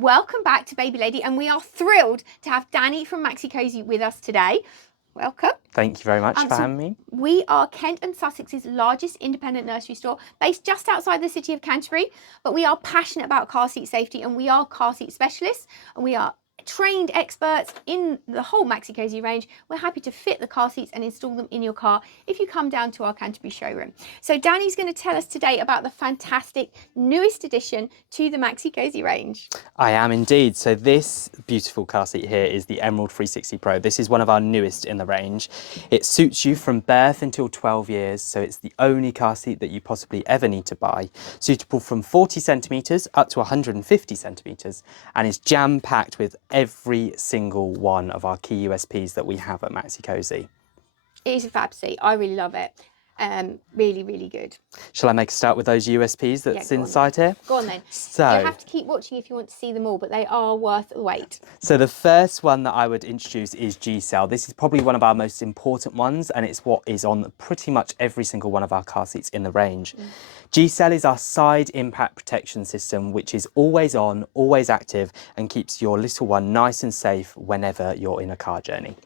Welcome back to Baby Lady, and we are thrilled to have Danny from Maxi Cosi with us today. Welcome. Thank you very much for having me. We are Kent and Sussex's largest independent nursery store, based just outside the city of Canterbury, but we are passionate about car seat safety, and we are car seat specialists, and we are trained experts in the whole Maxi Cosi range. We're happy to fit the car seats and install them in your car if you come down to our Canterbury showroom. So Danny's going to tell us today about the fantastic newest addition to the Maxi Cosi range. I am indeed. So this beautiful car seat here is the Emerald 360 Pro. This is one of our newest in the range. It suits you from birth until 12 years. So it's the only car seat that you possibly ever need to buy. Suitable from 40 centimetres up to 150 centimetres, and is jam-packed with every single one of our key USPs that we have at Maxi Cosi. It is a fab seat. I really love it. Really, really good. Shall I make a start with those USPs that's inside here? Go on then. So you have to keep watching if you want to see them all, but they are worth the wait. So the first one that I would introduce is G-Cell. This is probably one of our most important ones, and it's what is on pretty much every single one of our car seats in the range. G-Cell is our side impact protection system, which is always on, always active, and keeps your little one nice and safe whenever you're in a car journey.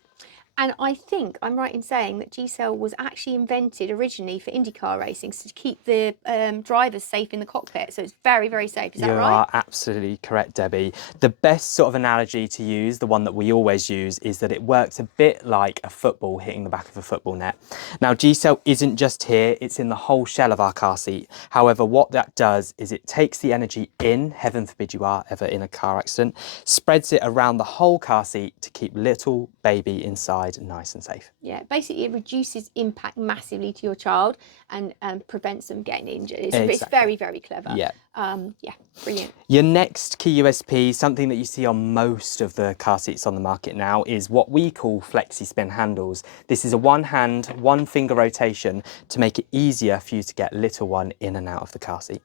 And I think I'm right in saying that G-Cell was actually invented originally for IndyCar racing, so to keep the drivers safe in the cockpit. So it's very, very safe. Is that right? You are absolutely correct, Debbie. The best sort of analogy to use, the one that we always use, is that it works a bit like a football hitting the back of a football net. Now, G-Cell isn't just here, it's in the whole shell of our car seat. However, what that does is it takes the energy in, heaven forbid you are ever in a car accident, spreads it around the whole car seat to keep little baby inside nice and safe. Yeah, basically it reduces impact massively to your child and prevents them getting injured. It's very, very clever. Yeah. Yeah, brilliant. Your next key USP, something that you see on most of the car seats on the market now, is what we call flexi spin handles. This is a one hand, one finger rotation to make it easier for you to get little one in and out of the car seat.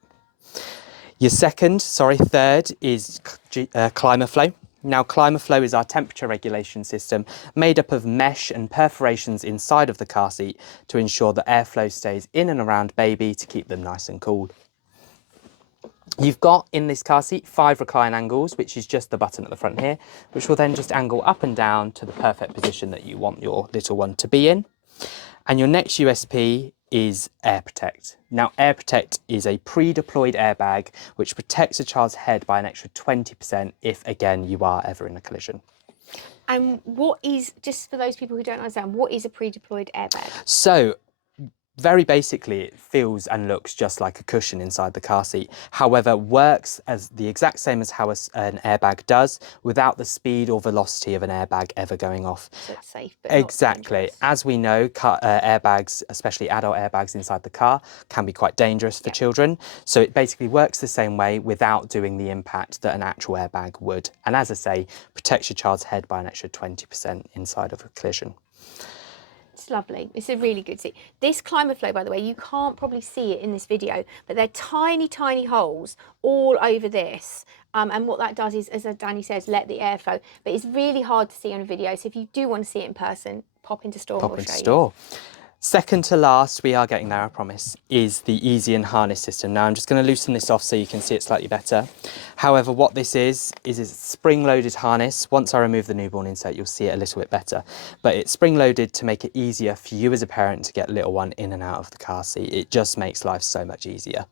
Your third is ClimaFlow. Now, ClimaFlow is our temperature regulation system made up of mesh and perforations inside of the car seat to ensure that airflow stays in and around baby to keep them nice and cool. You've got in this car seat 5 recline angles, which is just the button at the front here, which will then just angle up and down to the perfect position that you want your little one to be in. And your next USP is Air Protect. Now, Air Protect is a pre-deployed airbag which protects a child's head by an extra 20% if, again, you are ever in a collision. And what is, just for those people who don't understand, what is a pre-deployed airbag? So, very basically, it feels and looks just like a cushion inside the car seat. However, works as the exact same as how an airbag does, without the speed or velocity of an airbag ever going off. So it's safe, but exactly. As we know, airbags, especially adult airbags inside the car, can be quite dangerous for children. So it basically works the same way without doing the impact that an actual airbag would. And as I say, protects your child's head by an extra 20% inside of a collision. It's lovely. It's a really good seat. This ClimaFlow, by the way, you can't probably see it in this video, but they're tiny, tiny holes all over this. And what that does is, as Danny says, let the air flow. But it's really hard to see on a video. So if you do want to see it in person, pop into store. Pop into store. Second to last, we are getting there, I promise, is the Easy and Harness system. Now I'm just going to loosen this off so you can see it slightly better. However, what this is a spring-loaded harness. Once I remove the newborn insert, you'll see it a little bit better. But it's spring-loaded to make it easier for you as a parent to get little one in and out of the car seat. It just makes life so much easier.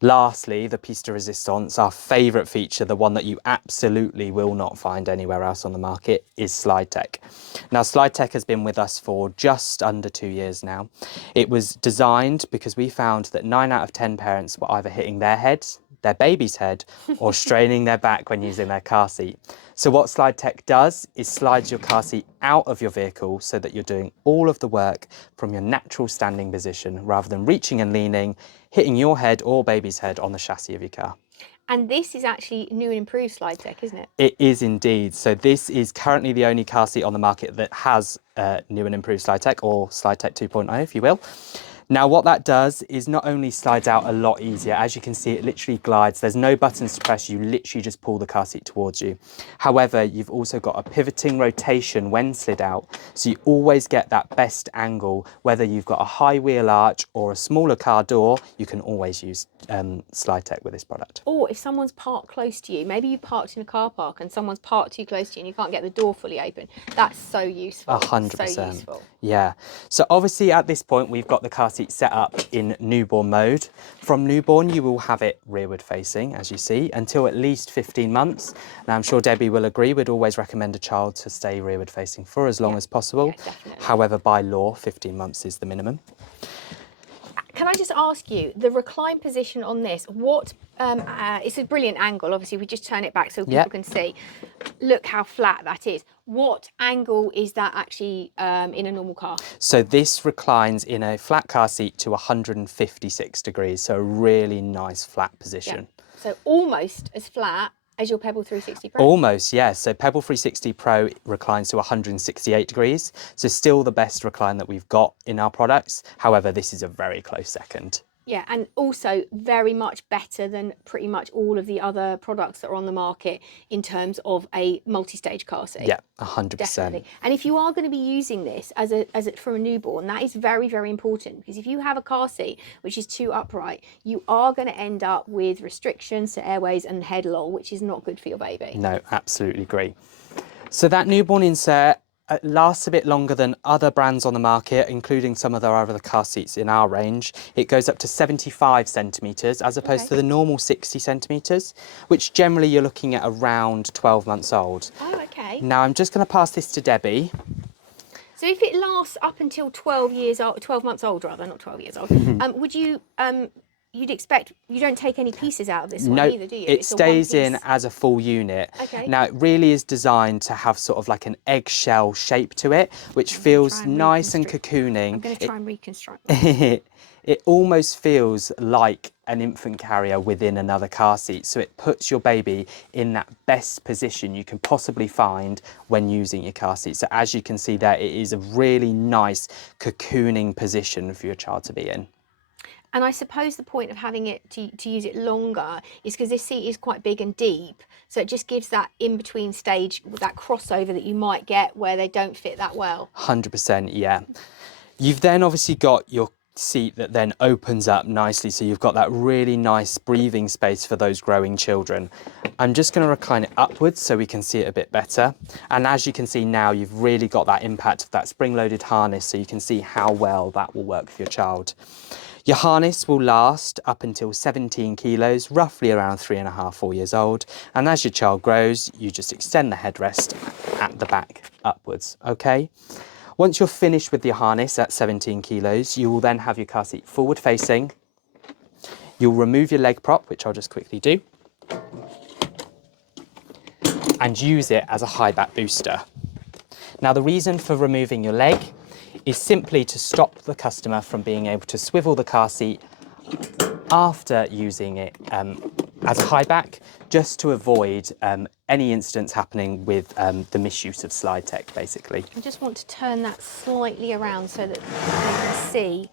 Lastly, the piece de resistance, our favourite feature, the one that you absolutely will not find anywhere else on the market, is Slide Tech. Now, Slide Tech has been with us for just under 2 years now. It was designed because we found that 9 out of 10 parents were either hitting their head, their baby's head, or straining their back when using their car seat. So what Slide Tech does is slides your car seat out of your vehicle so that you're doing all of the work from your natural standing position rather than reaching and leaning, hitting your head or baby's head on the chassis of your car. And this is actually new and improved Slide Tech, isn't it? It is indeed. So this is currently the only car seat on the market that has new and improved Slide Tech, or Slide Tech 2.0, if you will. Now what that does is not only slides out a lot easier, as you can see it literally glides, there's no buttons to press, you literally just pull the car seat towards you. However, you've also got a pivoting rotation when slid out, so you always get that best angle, whether you've got a high wheel arch or a smaller car door, you can always use Slide Tech with this product. Or if someone's parked close to you, maybe you parked in a car park and someone's parked too close to you and you can't get the door fully open, that's so useful. 100%. So useful. Yeah. So obviously at this point we've got the car seat set up in newborn mode. From newborn you will have it rearward facing, as you see, until at least 15 months. Now I'm sure Debbie will agree, we'd always recommend a child to stay rearward facing for as long as possible. Yeah, definitely. However, by law 15 months is the minimum. Can I just ask you, the recline position on this, what, it's a brilliant angle, obviously, we just turn it back so people can see. Look how flat that is. What angle is that actually in a normal car? So this reclines in a flat car seat to 156 degrees, so a really nice flat position. Yeah. So almost as flat as your Pebble 360 Pro? Almost, yes. So Pebble 360 Pro reclines to 168 degrees. So still the best recline that we've got in our products. However, this is a very close second. Yeah, and also very much better than pretty much all of the other products that are on the market in terms of a multi-stage car seat. Yeah, 100%. Definitely. And if you are going to be using this as for a newborn, that is very, very important, because if you have a car seat which is too upright, you are going to end up with restrictions to airways and head loll, which is not good for your baby. No, absolutely agree. So that newborn insert lasts a bit longer than other brands on the market, including some of our other car seats in our range. It goes up to 75 centimetres as opposed to the normal 60 centimetres, which generally you're looking at around 12 months old. Oh, okay. Now I'm just going to pass this to Debbie. So if it lasts up until 12 months old rather, not 12 years old, would you, you'd expect, you don't take any pieces out of this one either, do you? It stays in as a full unit. Okay. Now it really is designed to have sort of like an eggshell shape to it, which feels nice and cocooning. I'm going to try and reconstruct It almost feels like an infant carrier within another car seat. So it puts your baby in that best position you can possibly find when using your car seat. So as you can see there, it is a really nice cocooning position for your child to be in. And I suppose the point of having it to use it longer is because this seat is quite big and deep. So it just gives that in-between stage, that crossover that you might get where they don't fit that well. 100%, yeah. You've then obviously got your seat that then opens up nicely. So you've got that really nice breathing space for those growing children. I'm just going to recline it upwards so we can see it a bit better. And as you can see now, you've really got that impact of that spring-loaded harness, so you can see how well that will work for your child. Your harness will last up until 17 kilos, roughly around 3.5, 4 years old. And as your child grows, you just extend the headrest at the back upwards, okay? Once you're finished with your harness at 17 kilos, you will then have your car seat forward facing. You'll remove your leg prop, which I'll just quickly do, and use it as a high back booster. Now the reason for removing your leg is simply to stop the customer from being able to swivel the car seat after using it as a high back, just to avoid any incidents happening with the misuse of Slide Tech, basically. I just want to turn that slightly around so that you can see.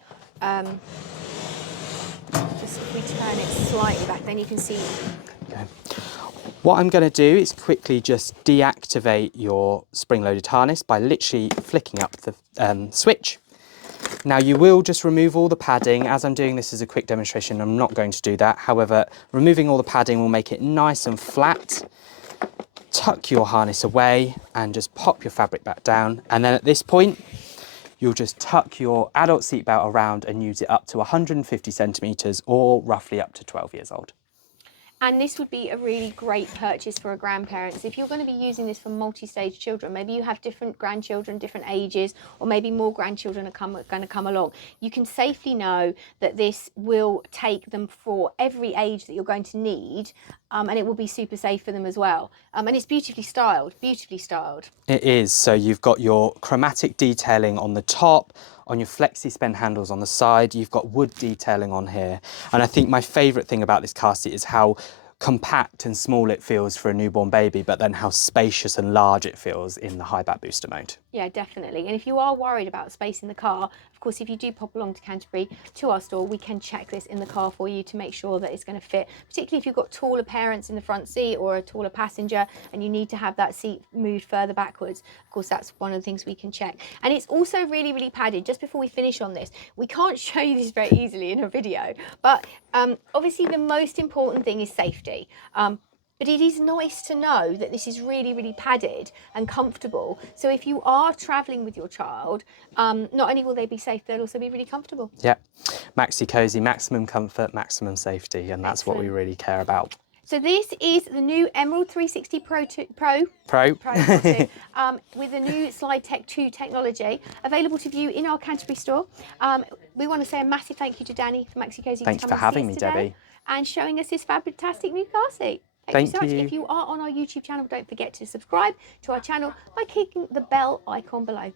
Just if we turn it slightly back, then you can see. Okay. What I'm going to do is quickly just deactivate your spring-loaded harness by literally flicking up the switch. Now you will just remove all the padding. As I'm doing this as a quick demonstration, I'm not going to do that. However, removing all the padding will make it nice and flat. Tuck your harness away and just pop your fabric back down. And then at this point, you'll just tuck your adult seatbelt around and use it up to 150 centimetres or roughly up to 12 years old. And this would be a really great purchase for a grandparent. So if you're going to be using this for multi-stage children, maybe you have different grandchildren, different ages, or maybe more grandchildren are going to come along, you can safely know that this will take them for every age that you're going to need, and it will be super safe for them as well. And it's beautifully styled, beautifully styled. It is. So you've got your chromatic detailing on the top, on your flexi spend handles on the side, you've got wood detailing on here. And I think my favourite thing about this car seat is how compact and small it feels for a newborn baby, but then how spacious and large it feels in the high back booster mode. Yeah, definitely. And if you are worried about space in the car, of course, if you do pop along to Canterbury to our store, we can check this in the car for you to make sure that it's going to fit, particularly if you've got taller parents in the front seat or a taller passenger and you need to have that seat moved further backwards. Of course, that's one of the things we can check. And it's also really, really padded. Just before we finish on this, we can't show you this very easily in a video, but obviously the most important thing is safety. But it is nice to know that this is really, really padded and comfortable. So if you are travelling with your child, not only will they be safe, they'll also be really comfortable. Yeah, Maxi Cosi, maximum comfort, maximum safety, and that's what we really care about. So this is the new Emerald 360 Pro with the new Slide Tech 2 technology available to view in our Canterbury store. We want to say a massive thank you to Danny from Maxi Cosi Thanks for having me, Debbie, and showing us this fantastic new car seat. Thank you so much. you. If you are on our YouTube channel, don't forget to subscribe to our channel by clicking the bell icon below.